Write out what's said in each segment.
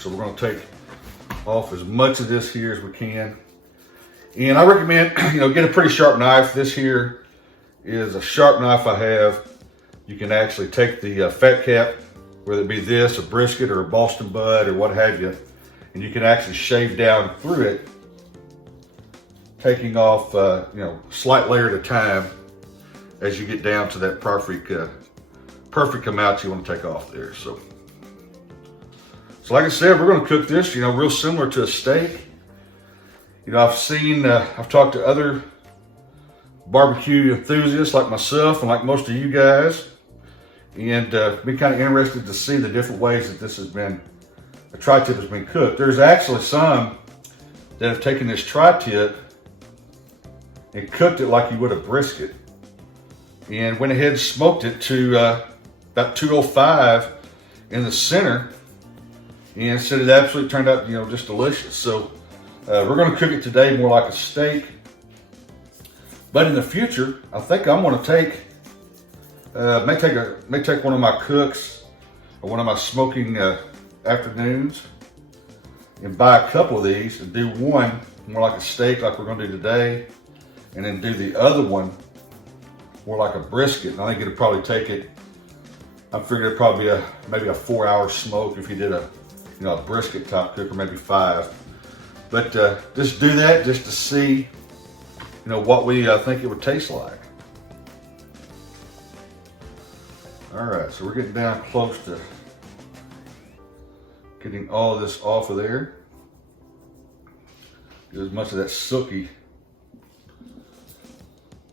So we're gonna take off as much of this here as we can. And I recommend, get a pretty sharp knife. This here is a sharp knife I have. You can actually take the fat cap, whether it be this, a brisket, or a Boston butt, or what have you, and you can actually shave down through it, taking off, slight layer at a time as you get down to that perfect amount you want to take off there. So like I said, we're going to cook this, real similar to a steak. I've talked to other barbecue enthusiasts like myself and like most of you guys, and been kind of interested to see the different ways that this has been, a tri-tip has been cooked. There's actually some that have taken this tri-tip and cooked it like you would a brisket, and went ahead and smoked it to about 205 in the center, and said it absolutely turned out, just delicious. So we're going to cook it today more like a steak, but in the future, I think I'm going to may take one of my cooks or one of my smoking afternoons and buy a couple of these and do one more like a steak like we're going to do today, and then do the other one more like a brisket. And I think it'll probably take it, I'm figuring it'd probably be maybe a 4-hour smoke if you did a brisket type cook, or maybe 5. But just do that just to see, what we think it would taste like. All right, so we're getting down close to getting all of this off of there. Get as much of that silky,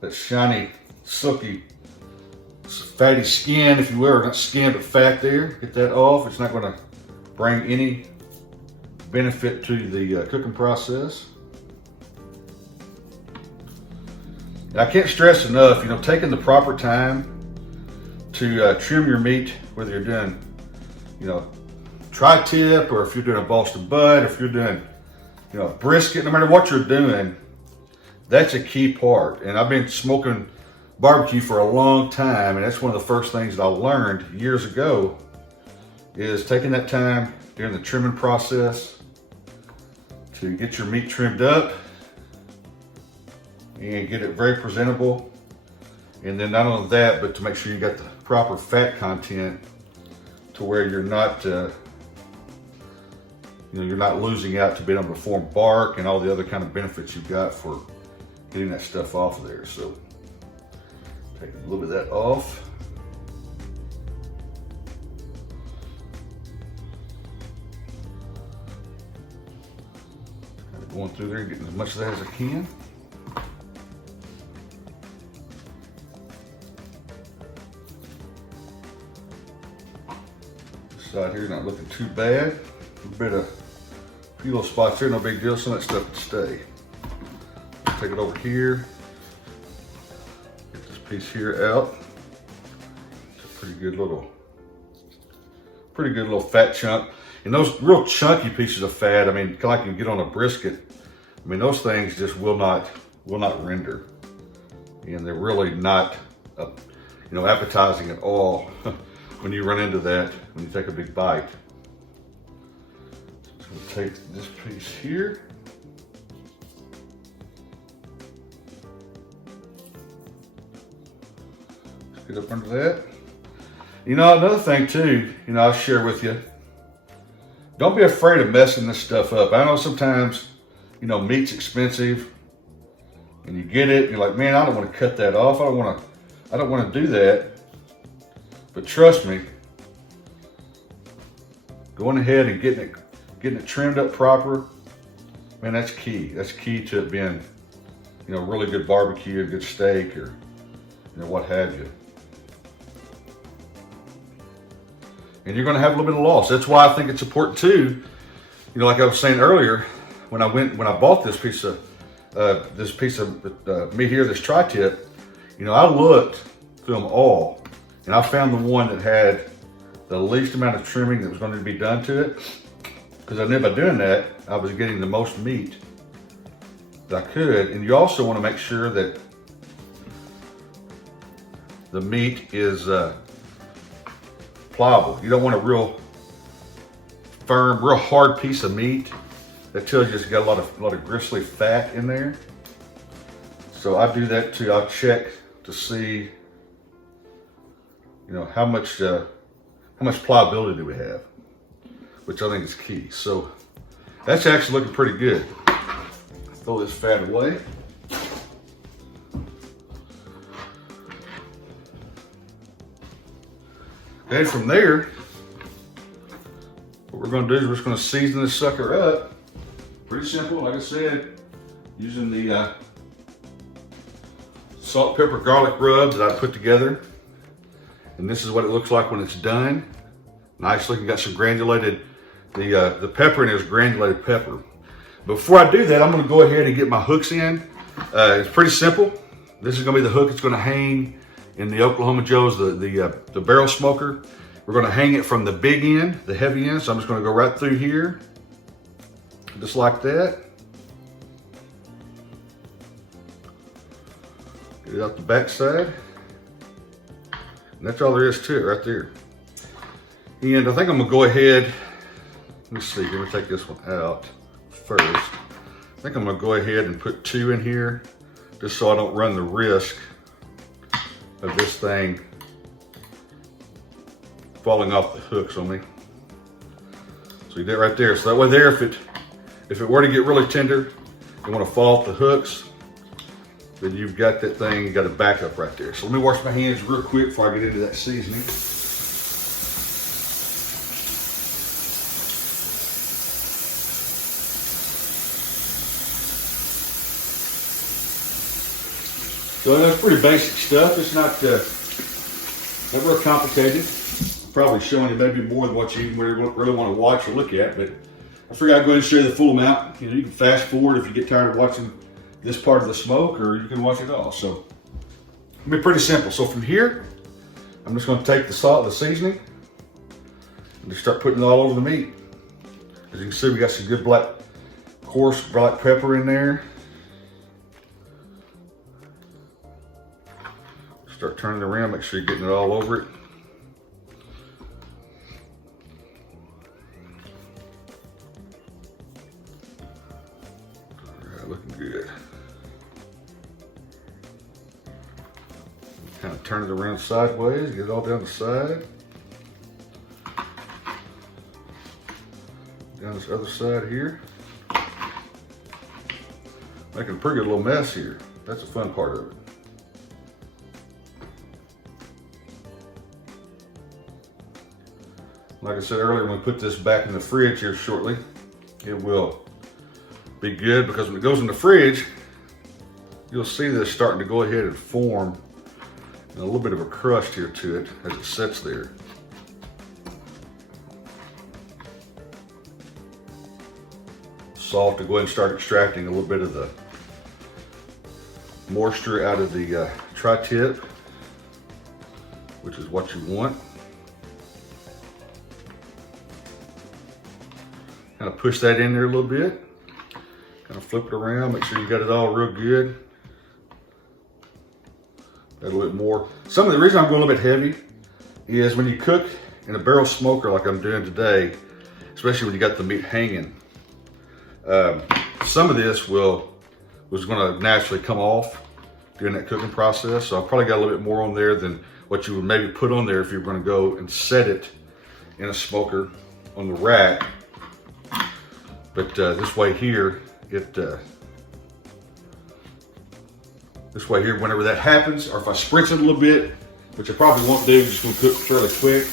that shiny, silky, fatty skin, if you will, or not skin, but fat there. Get that off. It's not going to bring any benefit to the cooking process. And I can't stress enough, taking the proper time to trim your meat, whether you're doing, tri-tip, or if you're doing a Boston butt, or if you're doing, a brisket, no matter what you're doing, that's a key part. And I've been smoking barbecue for a long time, and that's one of the first things that I learned years ago, is taking that time during the trimming process to get your meat trimmed up and get it very presentable. And then not only that, but to make sure you got the proper fat content to where you're not, you're not losing out to being able to form bark and all the other kind of benefits you've got for getting that stuff off of there. So take a little bit of that off. Kind of going through there and getting as much of that as I can. This side here not looking too bad. A few little spots here, no big deal. Some of that stuff can stay. Take it over here. Get this piece here out. It's a pretty good little fat chunk. And those real chunky pieces of fat, kind of like you get on a brisket, those things just will not render. And they're really not, appetizing at all when you run into that, when you take a big bite. So we'll take this piece here. Let's get up under that. Another thing too, I'll share with you. Don't be afraid of messing this stuff up. I know sometimes, meat's expensive, and you get it, and you're like, man, I don't want to cut that off. I don't want to do that. But trust me, going ahead and getting it trimmed up proper, man, that's key. That's key to it being, really good barbecue, a good steak, or what have you. And you're going to have a little bit of loss. That's why I think it's important too. Like I was saying earlier, when I bought this piece of meat here, this tri-tip, I looked through them all, and I found the one that had the least amount of trimming that was going to be done to it, because I knew by doing that, I was getting the most meat that I could. And you also want to make sure that the meat is pliable. You don't want a real firm, real hard piece of meat. That tells you it's got a lot of gristly fat in there. So I do that too. I'll check to see, you know, how much pliability do we have, which I think is key. So that's actually looking pretty good. Throw this fat away. Okay, from there, what we're going to do is we're just going to season this sucker up. Pretty simple, like I said, using the salt, pepper, garlic rub that I put together. And this is what it looks like when it's done. Nice looking, got some granulated, the pepper in it is granulated pepper. Before I do that, I'm going to go ahead and get my hooks in. It's pretty simple. This is going to be the hook that's going to hang in the Oklahoma Joe's, the barrel smoker. We're going to hang it from the big end, the heavy end. So I'm just going to go right through here, just like that. Get it out the back side. And that's all there is to it right there. And I think I'm going to go ahead, let me see, let me take this one out first. I think I'm going to go ahead and put 2 in here, just so I don't run the risk of this thing falling off the hooks on me. So you did it right there. So that way there, if it were to get really tender, you want to fall off the hooks, then you've got that thing, you got a backup right there. So let me wash my hands real quick before I get into that seasoning. So that's pretty basic stuff. It's not real complicated. I'm probably showing you maybe more than what you really want to watch or look at, but I figured I'd go ahead and show you the full amount. You know, you can fast forward if you get tired of watching this part of the smoke, or you can watch it all. So it'll be pretty simple. So from here, I'm just going to take the salt, the seasoning, and just start putting it all over the meat. As you can see, we got some good coarse black pepper in there. Start turning it around, make sure you're getting it all over it. All right, looking good. Kind of turn it around sideways, get it all down the side. Down this other side here. Making a pretty good little mess here. That's the fun part of it. Like I said earlier, when we put this back in the fridge here shortly, it will be good, because when it goes in the fridge, you'll see this starting to go ahead and form a little bit of a crust here to it as it sits there. Salt to go ahead and start extracting a little bit of the moisture out of the tri-tip, which is what you want. Kind of push that in there a little bit. Kind of flip it around, make sure you got it all real good. A little bit more. Some of the reason I'm going a little bit heavy is when you cook in a barrel smoker like I'm doing today, especially when you got the meat hanging, some of this was going to naturally come off during that cooking process. So I probably got a little bit more on there than what you would maybe put on there if you were going to go and set it in a smoker on the rack. But this way here, this way here, whenever that happens, or if I spritz it a little bit, which I probably won't do, just gonna cook fairly quick,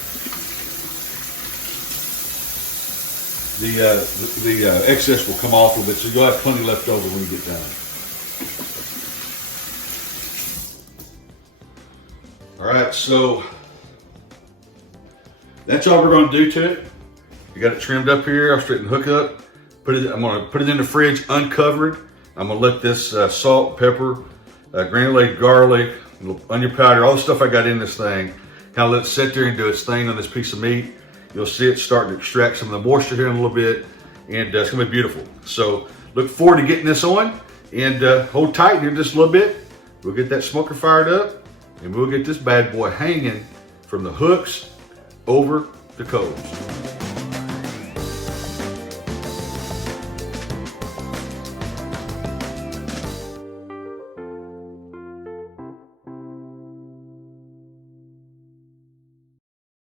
the excess will come off a little bit, so you'll have plenty left over when you get done. All right, so that's all we're gonna do to it. You got it trimmed up here. I'll straighten the hook up. I'm gonna put it in the fridge uncovered. I'm gonna let this salt, pepper, granulated garlic, onion powder, all the stuff I got in this thing, kind of let it sit there and do its thing on this piece of meat. You'll see it starting to extract some of the moisture here in a little bit, and it's gonna be beautiful. So look forward to getting this on, and hold tight here just a little bit. We'll get that smoker fired up, and we'll get this bad boy hanging from the hooks over the coals.